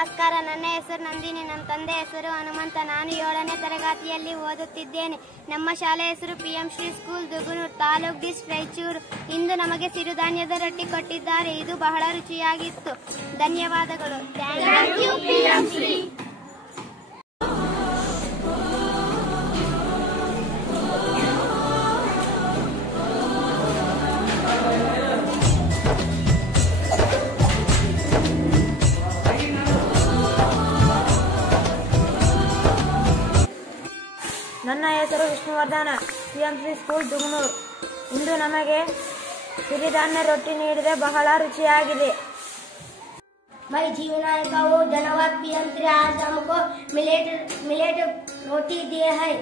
ನಮಸ್ಕಾರ. ನನ್ನ ಹೆಸರು ನಂದಿನಿ. ನನ್ನ ತಂದೆ ಹೆಸರು ಹನುಮಂತ. ನಾನು 7ನೇ ತರಗತಿಯಲ್ಲಿ ಓದುತ್ತಿದ್ದೇನೆ. ನಮ್ಮ ಶಾಲೆ ಹೆಸರು PM Shri school Dugunuru, taluk district Raichur. ಇಂದು ನಮಗೆ ಸಿರಿಧಾನ್ಯದ ರೊಟ್ಟಿ ಕೊಟ್ಟಿದ್ದಾರೆ. ಇದು ಬಹಳ ರುಚಿಯಾಗಿತ್ತು. ಧನ್ಯವಾದಗಳು. Thank you PM Shri. ನನ್ನ ಹೆಸರು ವಿಷ್ಣುವರ್ಧನ, PM ಶ್ರೀ ಸ್ಕೂಲ್ ದುಗುನೂರು. ಇಂದು ನಮಗೆ ಸಿರಿಧಾನ್ಯ ರೊಟ್ಟಿ ನೀಡಿದೆ, ಬಹಳ ರುಚಿಯಾಗಿದೆ. मैं जीवनायक का वो धन्यवाद PM श्री, आज हमको मिलेट रोटी दिए है।